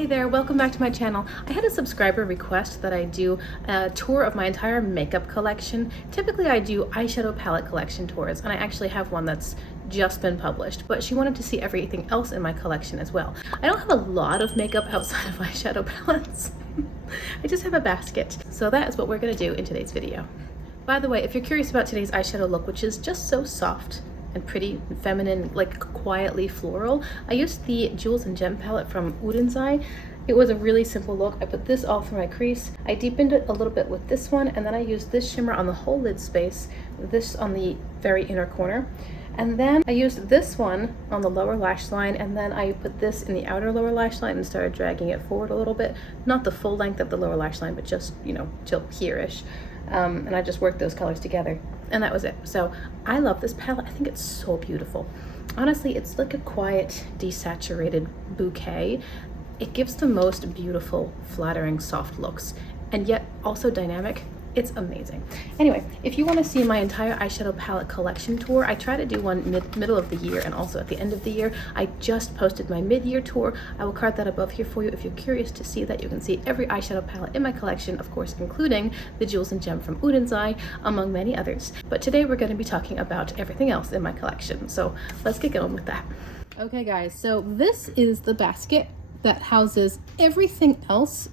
Hey there, welcome back to my channel. I had a subscriber request that I do a tour of my entire makeup collection. Typically I do eyeshadow palette collection tours, and I actually have one that's just been published, but she wanted to see everything else in my collection as well. I don't have a lot of makeup outside of eyeshadow palettes. I just have a basket. So that is what we're gonna do in today's video. By the way, if you're curious about today's eyeshadow look, which is just so soft and pretty and feminine, like quietly floral, I used the Jewels and Gem palette from Urensai. It was a really simple look. I put this all through my crease. I deepened it a little bit with this one, and then I used this shimmer on the whole lid space, this on the very inner corner. And then I used this one on the lower lash line, and then I put this in the outer lower lash line and started dragging it forward a little bit. Not the full length of the lower lash line, but just, you know, till here-ish. And I just worked those colors together, and that was it. So I love this palette. I think it's so beautiful. Honestly, it's like a quiet, desaturated bouquet. It gives the most beautiful, flattering, soft looks, and yet also dynamic. It's amazing. Anyway, if you want to see my entire eyeshadow palette collection tour, I try to do one middle of the year and also at the end of the year. I just posted my mid-year tour. I will card that above here for you. If you're curious to see that, you can see every eyeshadow palette in my collection, of course, including the Jewels and Gem from Urensai, among many others. But today we're going to be talking about everything else in my collection. So let's get going with that. Okay, guys, so this is the basket that houses everything else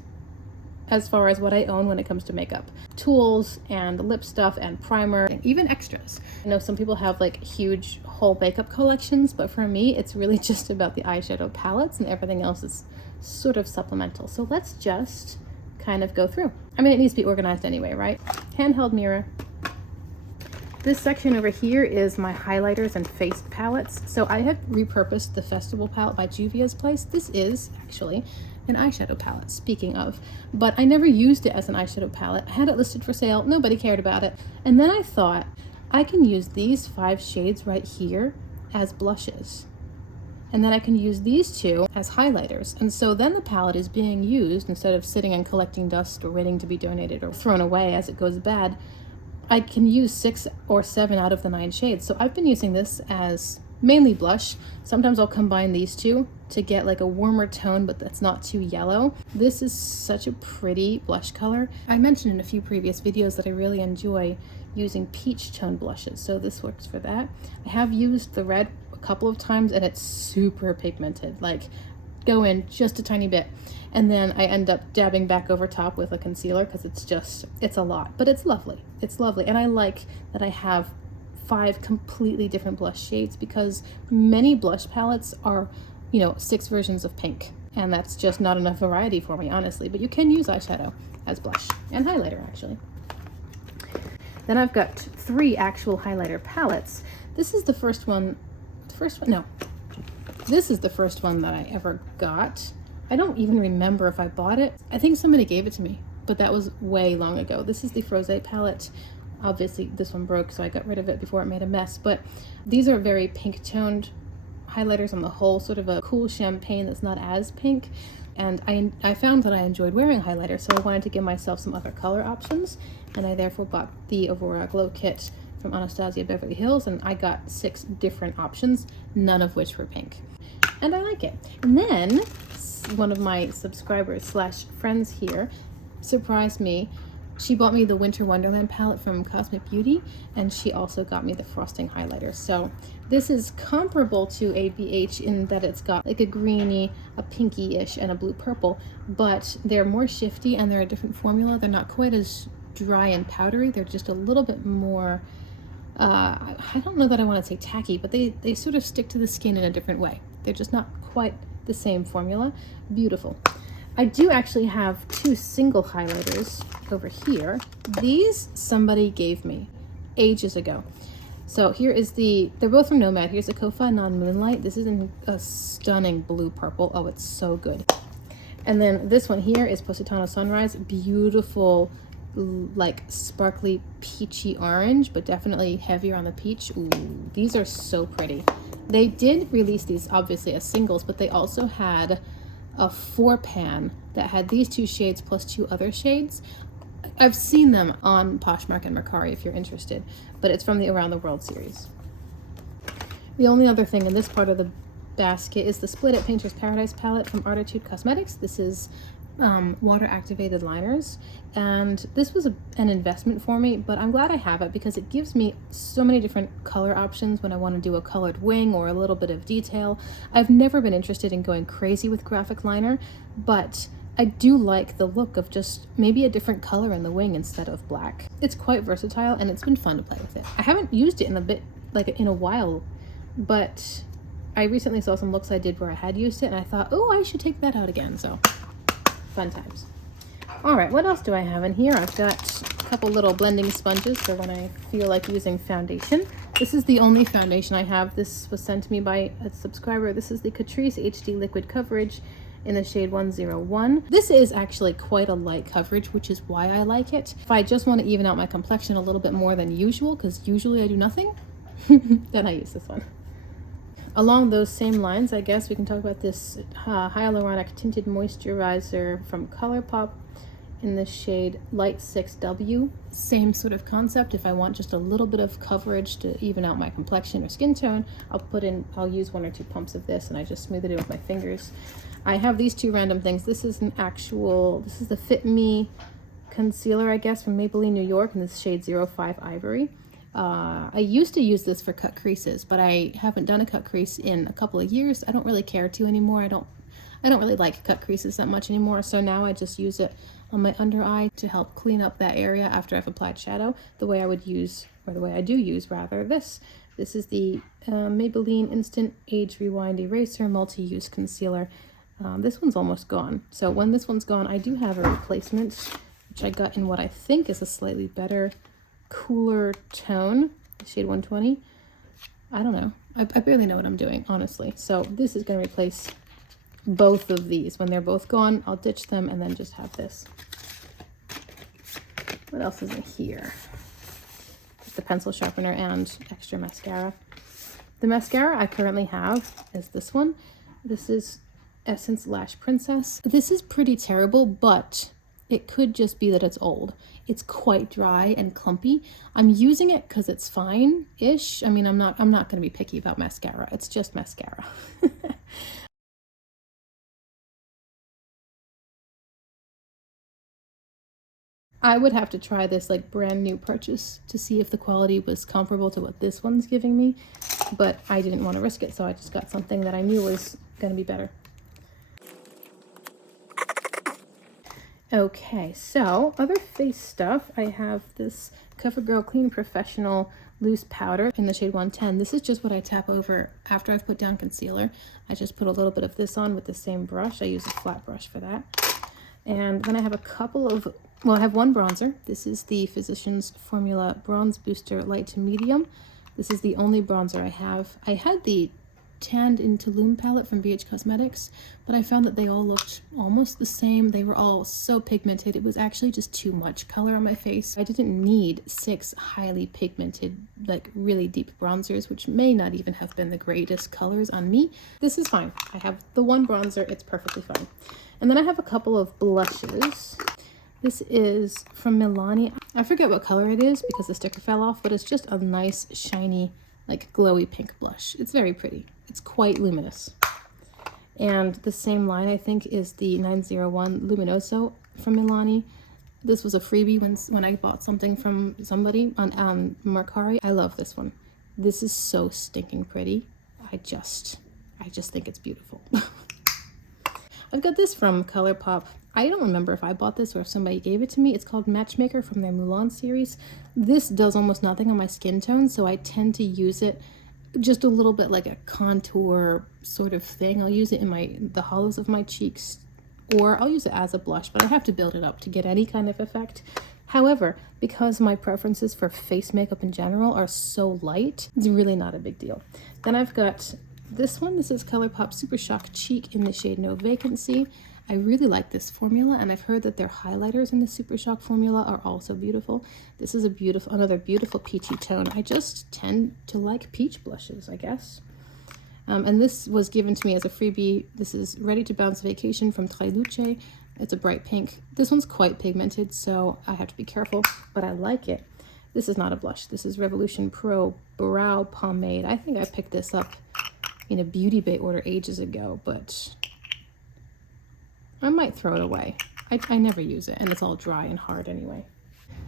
as far as what I own when it comes to makeup. Tools and lip stuff and primer and even extras. I know some people have like huge whole makeup collections, but for me it's really just about the eyeshadow palettes, and everything else is sort of supplemental. So let's just kind of go through. I mean, it needs to be organized anyway, right? Handheld mirror. This section over here is my highlighters and face palettes. So I had repurposed the Festival palette by Juvia's Place. This is actually an eyeshadow palette, speaking of, but I never used it as an eyeshadow palette. I had it listed for sale, nobody cared about it. And then I thought I can use these 5 shades right here as blushes. And then I can use these 2 as highlighters. And so then the palette is being used instead of sitting and collecting dust or waiting to be donated or thrown away as it goes bad. I can use 6 or 7 out of the 9 shades. So I've been using this as mainly blush. Sometimes I'll combine these 2 to get like a warmer tone, but that's not too yellow. This is such a pretty blush color. I mentioned in a few previous videos that I really enjoy using peach tone blushes, so this works for that. I have used the red a couple of times and it's super pigmented, like go in just a tiny bit, and then I end up dabbing back over top with a concealer because it's a lot, but it's lovely. It's lovely, and I like that I have 5 completely different blush shades, because many blush palettes are, you know, 6 versions of pink, and that's just not enough variety for me, honestly. But you can use eyeshadow as blush and highlighter, actually. Then I've got 3 actual highlighter palettes. This is the first one this is the first one that I ever got. I don't even remember if I bought it. I think somebody gave it to me, but that was way long ago. This is the Frosé palette. Obviously this one broke, so I got rid of it before it made a mess, but these are very pink toned highlighters on the whole, sort of a cool champagne that's not as pink. And I found that I enjoyed wearing highlighter, so I wanted to give myself some other color options, and I therefore bought the Aurora Glow Kit from Anastasia Beverly Hills, and I got 6 different options, none of which were pink. And I like it. And then one of my subscribers slash friends here surprised me. She bought me the Winter Wonderland palette from Cosmic Beauty, and she also got me the frosting highlighter. So this is comparable to a BH in that it's got like a greeny, a pinky-ish, and a blue-purple, but they're more shifty and they're a different formula. They're not quite as dry and powdery. They're just a little bit more, I don't know that I want to say tacky, but they sort of stick to the skin in a different way. They're just not quite the same formula. Beautiful. I do actually have 2 single highlighters over here. These somebody gave me ages ago. So here is they're both from Nomad. Here's the Kofa Non-Moonlight. This is in a stunning blue purple. Oh, it's so good. And then this one here is Positano Sunrise. Beautiful, like sparkly peachy orange, but definitely heavier on the peach. Ooh, these are so pretty. They did release these obviously as singles, but they also had a 4-pan that had these 2 shades plus 2 other shades. I've seen them on Poshmark and Mercari if you're interested, but it's from the Around the World series. The only other thing in this part of the basket is the Split It Painter's Paradise palette from Artitude Cosmetics. This is water activated liners, and this was an investment for me, but I'm glad I have it because it gives me so many different color options when I want to do a colored wing or a little bit of detail. I've never been interested in going crazy with graphic liner, but I do like the look of just maybe a different color in the wing instead of black. It's quite versatile and it's been fun to play with it. I haven't used it in a while, but I recently saw some looks I did where I had used it and I thought, oh, I should take that out again. So fun times. All right, what else do I have in here? I've got a couple little blending sponges for when I feel like using foundation. This is the only foundation I have. This was sent to me by a subscriber. This is the Catrice HD Liquid Coverage in the shade 101. This is actually quite a light coverage, which is why I like it. If I just want to even out my complexion a little bit more than usual, because usually I do nothing, then I use this one. Along those same lines, I guess we can talk about this hyaluronic tinted moisturizer from ColourPop in the shade Light 6W. Same sort of concept. If I want just a little bit of coverage to even out my complexion or skin tone, I'll use 1 or 2 pumps of this and I just smooth it in with my fingers. I have these 2 random things. This is the Fit Me concealer, I guess, from Maybelline New York in this shade 05 Ivory. I used to use this for cut creases, but I haven't done a cut crease in a couple of years. I don't really care to anymore. I don't really like cut creases that much anymore, so now I just use it on my under eye to help clean up that area after I've applied shadow, the way I do use rather. This is the Maybelline Instant Age Rewind Eraser Multi-Use Concealer. This one's almost gone, so when this one's gone, I do have a replacement, which I got in what I think is a slightly better, cooler tone, shade 120. I don't know. I barely know what I'm doing, honestly. So this is going to replace both of these. When they're both gone, I'll ditch them and then just have this. What else is in here? Just a pencil sharpener and extra mascara. The mascara I currently have is this one. This is Essence Lash Princess. This is pretty terrible, but it could just be that it's old. It's quite dry and clumpy. I'm using it because it's fine-ish. I mean, I'm not going to be picky about mascara. It's just mascara. I would have to try this like brand new purchase to see if the quality was comparable to what this one's giving me, but I didn't want to risk it, so I just got something that I knew was going to be better. Okay, so other face stuff, I have this CoverGirl Clean Professional Loose Powder in the shade 110. This is just what I tap over after I've put down concealer. I just put a little bit of this on with the same brush. I use a flat brush for that. And then I have I have one bronzer. This is the Physicians Formula Bronze Booster Light to Medium. This is the only bronzer I have. I had the Tanned in Tulum palette from BH Cosmetics, but I found that they all looked almost the same. They were all so pigmented. It was actually just too much color on my face. I didn't need 6 highly pigmented, like really deep bronzers, which may not even have been the greatest colors on me. This is fine. I have the one bronzer. It's perfectly fine. And then I have a couple of blushes. This is from Milani. I forget what color it is because the sticker fell off, but it's just a nice, shiny, like glowy pink blush. It's very pretty. It's quite luminous. And the same line, I think, is the 901 Luminoso from Milani. This was a freebie when I bought something from somebody on Mercari. I love this one. This is so stinking pretty. I just think it's beautiful. I've got this from ColourPop. I don't remember if I bought this or if somebody gave it to me. It's called Matchmaker from their Mulan series. This does almost nothing on my skin tone, so I tend to use it just a little bit like a contour sort of thing. I'll use it in the hollows of my cheeks, or I'll use it as a blush, but I have to build it up to get any kind of effect. However, because my preferences for face makeup in general are so light, it's really not a big deal. Then I've got this one. This is ColourPop Super Shock Cheek in the shade No Vacancy. I really like this formula, and I've heard that their highlighters in the Super Shock formula are also beautiful. This is another beautiful peachy tone. I just tend to like peach blushes, I guess. And this was given to me as a freebie. This is Ready to Bounce Vacation from Très Luce. It's a bright pink. This one's quite pigmented, so I have to be careful, but I like it. This is not a blush. This is Revolution Pro Brow Pomade. I think I picked this up in a Beauty Bay order ages ago, but I might throw it away. I never use it, and it's all dry and hard anyway.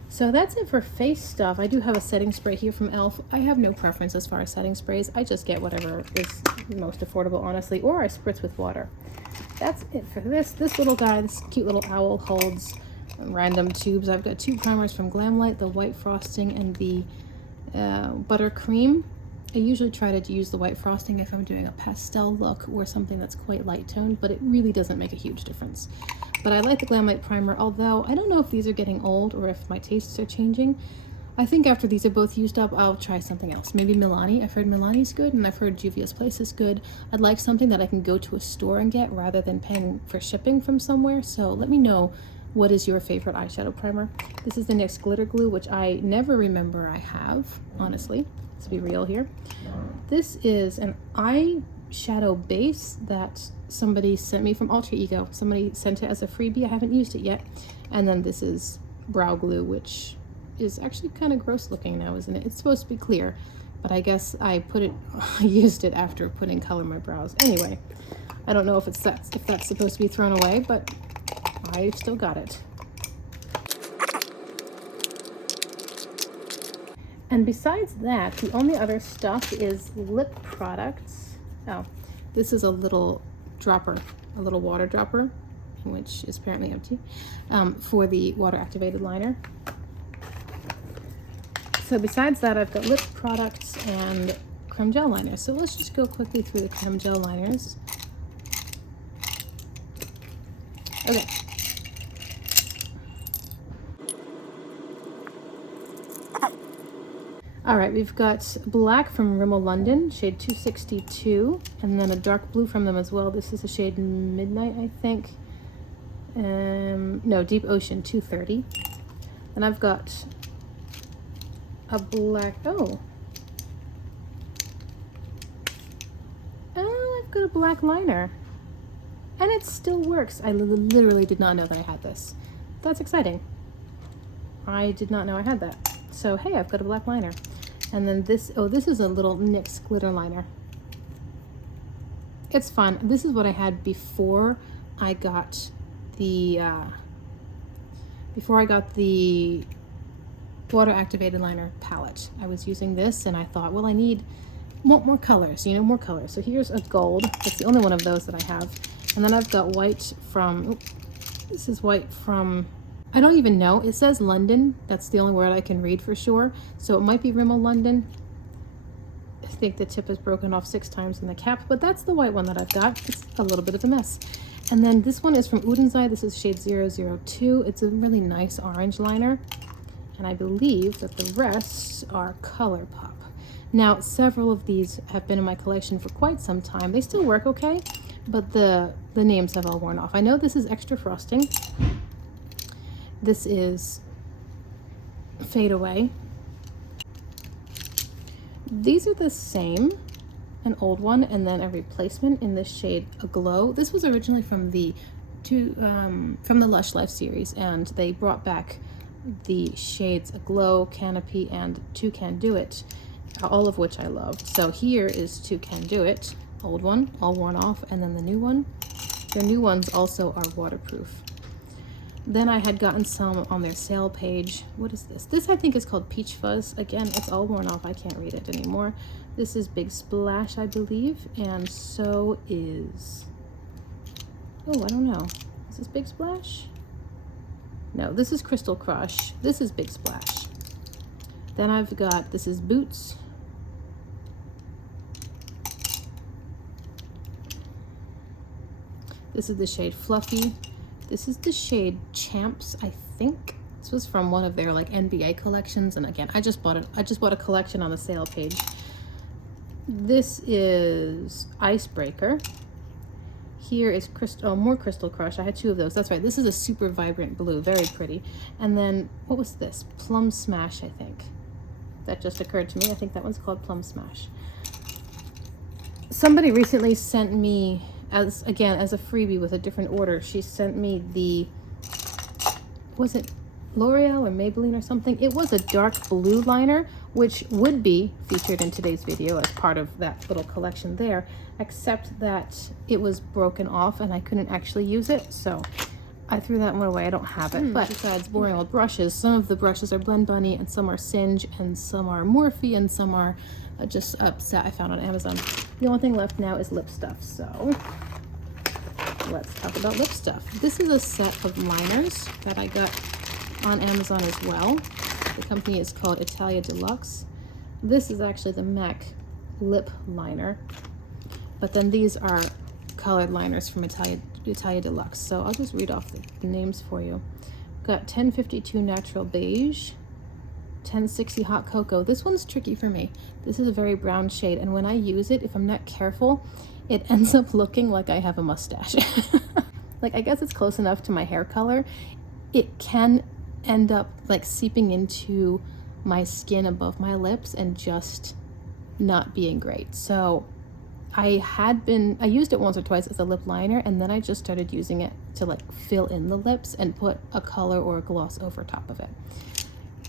So that's it for face stuff. I do have a setting spray here from e.l.f. I have no preference as far as setting sprays. I just get whatever is most affordable, honestly, or I spritz with water. That's it for this. This little guy, this cute little owl, holds random tubes. I've got 2 primers from Glamlight, the white frosting and the buttercream. I usually try to use the white frosting if I'm doing a pastel look or something that's quite light toned, but it really doesn't make a huge difference. But I like the Glamlight primer, although I don't know if these are getting old or if my tastes are changing. I think after these are both used up, I'll try something else. Maybe Milani. I've heard Milani's good, and I've heard Juvia's Place is good. I'd like something that I can go to a store and get rather than paying for shipping from somewhere. So let me know, what is your favorite eyeshadow primer? This is the NYX Glitter Glue, which I never remember I have, honestly. Let's be real here. This is an eyeshadow base that somebody sent me from Alter Ego. Somebody sent it as a freebie. I haven't used it yet. And then this is brow glue, which is actually kind of gross looking now, isn't it? It's supposed to be clear, but I guess I used it after putting color in my brows. Anyway, I don't know if that's supposed to be thrown away, but I still got it. And besides that, the only other stuff is lip products. Oh, this is a little dropper, a little water dropper, which is apparently empty, for the water activated liner. So besides that, I've got lip products and creme gel liners. So let's just go quickly through the creme gel liners. Okay. All right, we've got black from Rimmel London, shade 262, and then a dark blue from them as well. This is the shade Midnight, I think. No, Deep Ocean 230. And I've got a black, I've got a black liner. And it still works. I literally did not know that I had this. That's exciting. I did not know I had that. So hey, I've got a black liner. And then this is a little NYX glitter liner. It's fun. This is what I had before I got the water activated liner palette. I was using this and I thought, well, I need more colors, more colors. So here's a gold. It's the only one of those that I have. And then I've got white from, this is white from, I don't even know. It says London. That's the only word I can read for sure. So it might be Rimmel London. I think the tip is broken off 6 times in the cap, but that's the white one that I've got. It's a little bit of a mess. And then this one is from Udenzai. This is shade 002. It's a really nice orange liner. And I believe that the rest are ColourPop. Now, several of these have been in my collection for quite some time. They still work okay, but the names have all worn off. I know this is Extra Frosting. This is Fade Away. These are the same, an old one and then a replacement in this shade Aglow. This was originally from the Lush Life series, and they brought back the shades Aglow, Canopy, and Two Can Do It, all of which I love. So here is Two Can Do It, old one, all worn off, and then the new one. The new ones also are waterproof. Then I had gotten some on their sale page. What is this? This I think is called Peach Fuzz. Again, it's all worn off. I can't read it anymore. This is Big Splash, I believe, and so is, I don't know. Is this Big Splash? No, this is Crystal Crush. This is Big Splash. Then I've got, this is Boots. This is the shade Fluffy. This is the shade Champs, I think. This was from one of their like NBA collections, and again, I just bought a collection on the sale page. This is Icebreaker. Here is more Crystal Crush. I had 2 of those. That's right. This is a super vibrant blue, very pretty. And then what was this? Plum Smash, I think. That just occurred to me. I think that one's called Plum Smash. Somebody recently sent me, as a freebie with a different order, she sent me the, was it L'Oreal or Maybelline or something? It was a dark blue liner which would be featured in today's video as part of that little collection there, except that it was broken off and I couldn't actually use it, so I threw that one away. I don't have it. But besides boring old brushes, some of the brushes are Blend Bunny and some are Singe and some are Morphe and some are just a set I found on Amazon. The only thing left now is lip stuff, so let's talk about lip stuff. This is a set of liners that I got on Amazon as well. The company is called Italia Deluxe. This is actually the MAC lip liner, but then these are colored liners from Italia Deluxe. So I'll just read off the names for you. Got 1052 Natural Beige, 1060 Hot Cocoa. This one's tricky for me. This is a very brown shade, and when I use it, if I'm not careful, it ends up looking like I have a mustache. Like, I guess it's close enough to my hair color. It can end up like seeping into my skin above my lips and just not being great. So I used it once or twice as a lip liner, and then I just started using it to like fill in the lips and put a color or a gloss over top of it.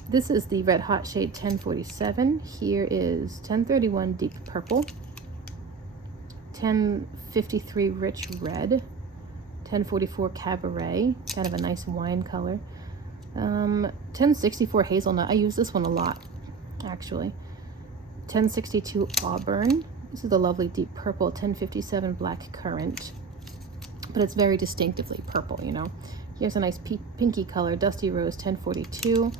This is the Red Hot shade 1047. Here is 1031 Deep Purple, 1053 Rich Red, 1044 Cabaret, kind of a nice wine color, 1064 Hazelnut. I use this one a lot, actually. 1062 Auburn. This is the lovely Deep Purple. 1057 Black Currant, but it's very distinctively purple, you know. Here's a nice pinky color, Dusty Rose 1042.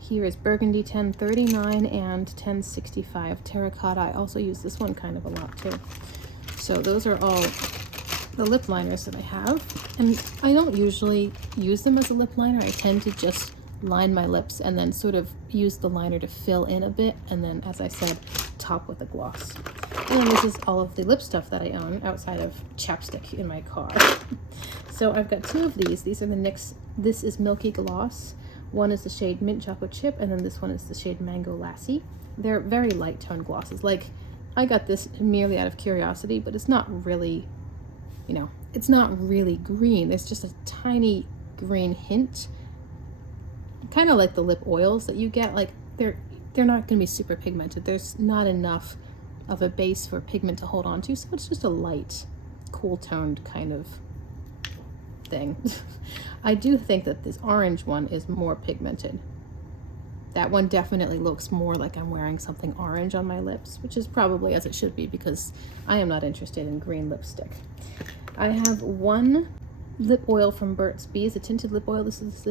Here is Burgundy 1039 and 1065 Terracotta. I also use this one kind of a lot too. So those are all the lip liners that I have, and I don't usually use them as a lip liner. I tend to just line my lips and then sort of use the liner to fill in a bit, and then, as I said, top with a gloss. And then this is all of the lip stuff that I own outside of chapstick in my car. So I've got two of these. These are the NYX. This is Milky Gloss. One is the shade Mint Chocolate Chip, and then this one is the shade Mango Lassie. They're very light tone glosses. Like, I got this merely out of curiosity, but it's not really, you know, it's not really green. There's just a tiny green hint, kind of like the lip oils that you get. Like, they're not going to be super pigmented. There's not enough of a base for pigment to hold on to, so it's just a light, cool toned kind of thing. I do think that this orange one is more pigmented. That one definitely looks more like I'm wearing something orange on my lips, which is probably as it should be because I am not interested in green lipstick. I have one lip oil from Burt's Bees, a tinted lip oil. This is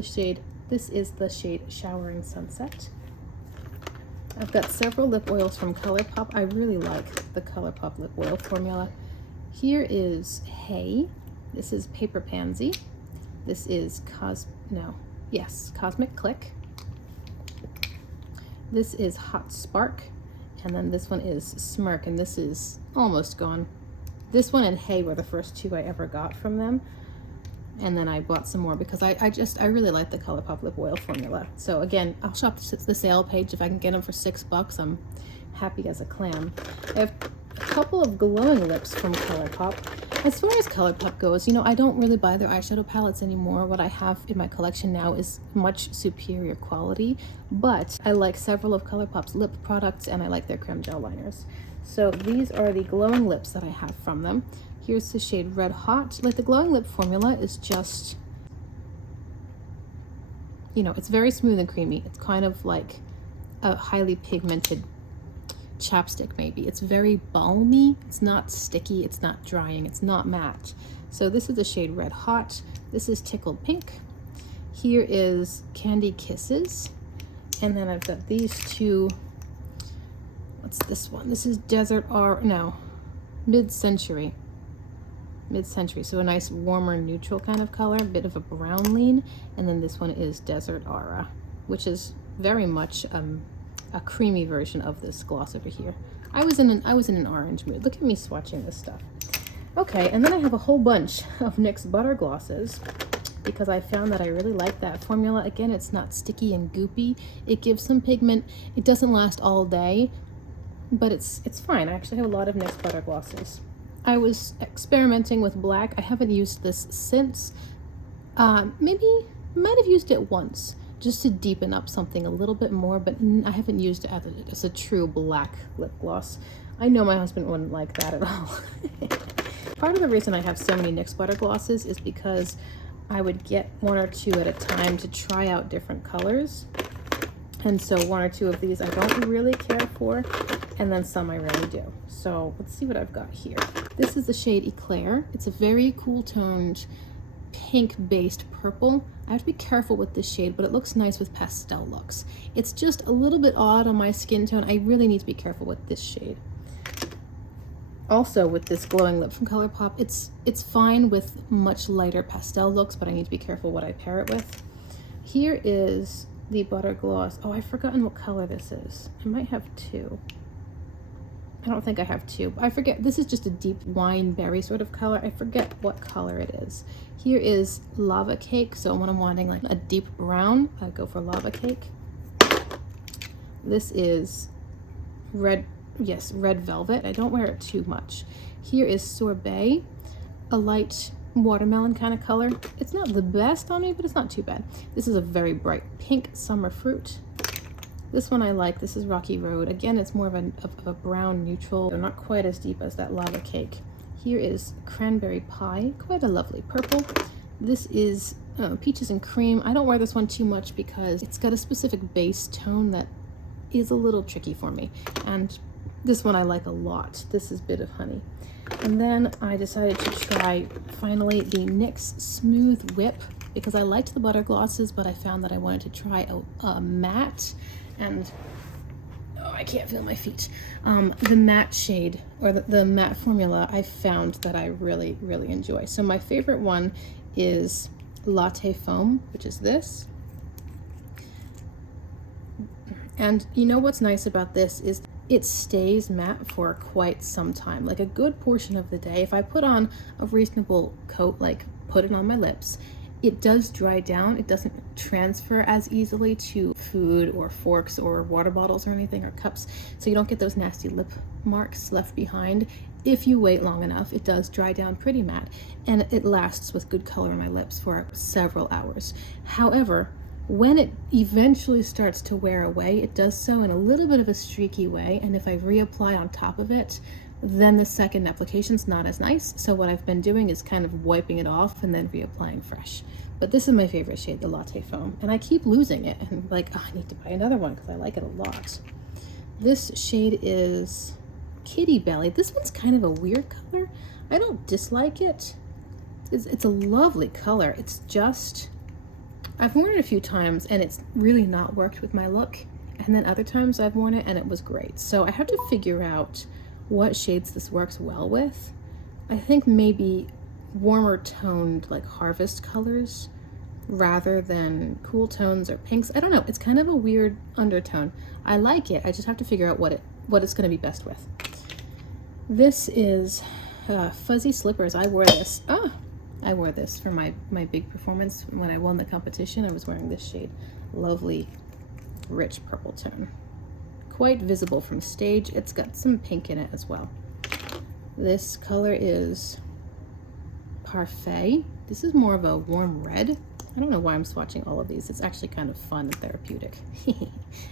the shade Showering Sunset. I've got several lip oils from ColourPop. I really like the ColourPop lip oil formula. Here is Hey. This is Paper Pansy. This is Cosmic Click. This is Hot Spark. And then this one is Smirk, and this is almost gone. This one and Hey were the first two I ever got from them. And then I bought some more because I really like the ColourPop lip oil formula. So again, I'll shop the sale page. If I can get them for $6, I'm happy as a clam. I have a couple of glowing lips from ColourPop. As far as ColourPop goes, you know, I don't really buy their eyeshadow palettes anymore. What I have in my collection now is much superior quality, but I like several of ColourPop's lip products, and I like their creme gel liners. So these are the glowing lips that I have from them. Here's the shade Red Hot. Like, the glowing lip formula is just, you know, it's very smooth and creamy. It's kind of like a highly pigmented chapstick maybe. It's very balmy. It's not sticky. It's not drying. It's not matte. So this is the shade Red Hot. This is Tickled Pink. Here is Candy Kisses. And then I've got these two. What's this one? This is Mid-Century. So a nice warmer neutral kind of color, a bit of a brown lean. And then this one is Desert Aura, which is very much a creamy version of this gloss over here. I was in an orange mood. Look at me swatching this stuff. Okay, and then I have a whole bunch of NYX butter glosses because I found that I really like that formula. Again, it's not sticky and goopy. It gives some pigment. It doesn't last all day, but it's fine. I actually have a lot of NYX butter glosses. I was experimenting with black. I haven't used this since. Maybe might have used it once, just to deepen up something a little bit more, but I haven't used it as a true black lip gloss. I know my husband wouldn't like that at all. Part of the reason I have so many NYX butter glosses is because I would get 1 or 2 at a time to try out different colors. And so 1 or 2 of these I don't really care for, and then some I really do. So let's see what I've got here. This is the shade Eclair. It's a very cool toned pink-based purple. I have to be careful with this shade, but it looks nice with pastel looks. It's just a little bit odd on my skin tone. I really need to be careful with this shade. Also with this glowing lip from ColourPop, it's fine with much lighter pastel looks, but I need to be careful what I pair it with. Here is the butter gloss. Oh, I've forgotten what color this is. I might have 2. I don't think I have 2. I forget. This is just a deep wine berry sort of color. I forget what color it is. Here is Lava Cake. So when I'm wanting like a deep brown, I go for Lava Cake. This is red. Yes, Red Velvet. I don't wear it too much. Here is Sorbet, a light watermelon kind of color. It's not the best on me, but it's not too bad. This is a very bright pink Summer Fruit. This one I like. This is Rocky Road. Again, it's more of a brown neutral. They're not quite as deep as that Lava Cake. Here is Cranberry Pie, quite a lovely purple. This is Peaches and Cream. I don't wear this one too much because it's got a specific base tone that is a little tricky for me. And this one I like a lot. This is Bit of Honey. And then I decided to try, finally, the NYX Smooth Whip, because I liked the butter glosses, but I found that I wanted to try a matte, and oh, I can't feel my feet. The matte shade, or the matte formula, I found that I really, really enjoy. So my favorite one is Latte Foam, which is this. And you know what's nice about this is it stays matte for quite some time, like a good portion of the day. If I put on a reasonable coat, like put it on my lips, it does dry down. It doesn't transfer as easily to food or forks or water bottles or anything, or cups. So you don't get those nasty lip marks left behind. If you wait long enough, it does dry down pretty matte, and it lasts with good color on my lips for several hours. However, when it eventually starts to wear away, it does so in a little bit of a streaky way, and if I reapply on top of it, then the second application's not as nice. So what I've been doing is kind of wiping it off and then reapplying fresh. But this is my favorite shade, the Latte Foam, and I keep losing it, and I'm like, oh, I need to buy another one because I like it a lot. This shade is Kitty Belly. This one's kind of a weird color. I don't dislike it. It's a lovely color. It's just, I've worn it a few times and it's really not worked with my look. And then other times I've worn it and it was great. So I have to figure out what shades this works well with. I think maybe warmer toned, like harvest colors, rather than cool tones or pinks. I don't know. It's kind of a weird undertone. I like it. I just have to figure out what it's going to be best with. This is Fuzzy Slippers. I wore this. I wore this for my big performance when I won the competition. I was wearing this shade. Lovely, rich purple tone. Quite visible from stage. It's got some pink in it as well. This color is Parfait. This is more of a warm red. I don't know why I'm swatching all of these. It's actually kind of fun and therapeutic.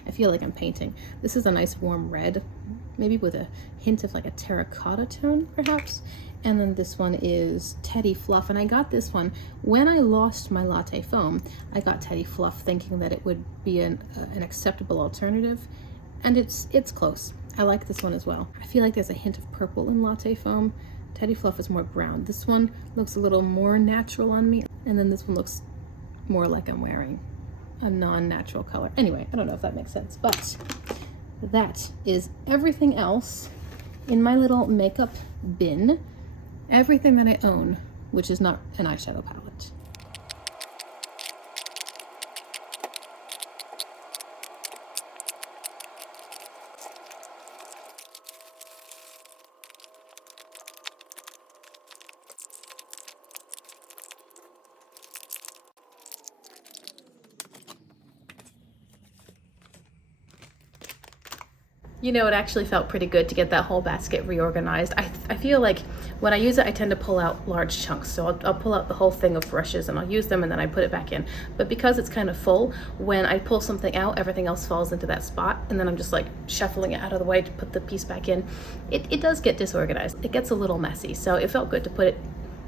I feel like I'm painting. This is a nice warm red, maybe with a hint of like a terracotta tone, perhaps. And then this one is Teddy Fluff, and I got this one when I lost my Latte Foam. I got Teddy Fluff thinking that it would be an acceptable alternative, and it's close. I like this one as well. I feel like there's a hint of purple in Latte Foam. Teddy Fluff is more brown. This one looks a little more natural on me, and then this one looks more like I'm wearing a non-natural color. Anyway, I don't know if that makes sense, but that is everything else in my little makeup bin. Everything that I own, which is not an eyeshadow palette. You know, it actually felt pretty good to get that whole basket reorganized. I feel like when I use it, I tend to pull out large chunks. So I'll pull out the whole thing of brushes and I'll use them and then I put it back in. But because it's kind of full, when I pull something out, everything else falls into that spot. And then I'm just like shuffling it out of the way to put the piece back in. It does get disorganized. It gets a little messy. So it felt good to put it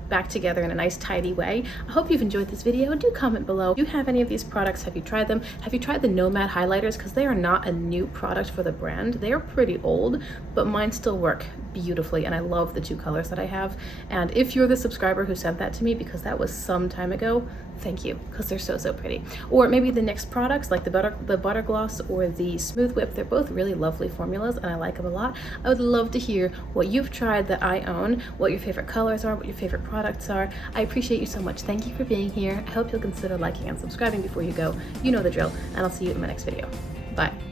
back together in a nice tidy way. I hope you've enjoyed this video. Do comment below. Do you have any of these products? Have you tried them? Have you tried the Nomad highlighters? Because they are not a new product for the brand. They are pretty old, but mine still work beautifully and I love the 2 colors that I have. And if you're the subscriber who sent that to me, because that was some time ago, thank you, because they're so pretty. Or maybe the NYX products like the butter gloss or the smooth whip. They're both really lovely formulas and I like them a lot. I would love to hear what you've tried that I own, what your favorite colors are, what your favorite products are. I appreciate you so much. Thank you for being here. I hope you'll consider liking and subscribing before you go. You know the drill, and I'll see you in my next video. Bye.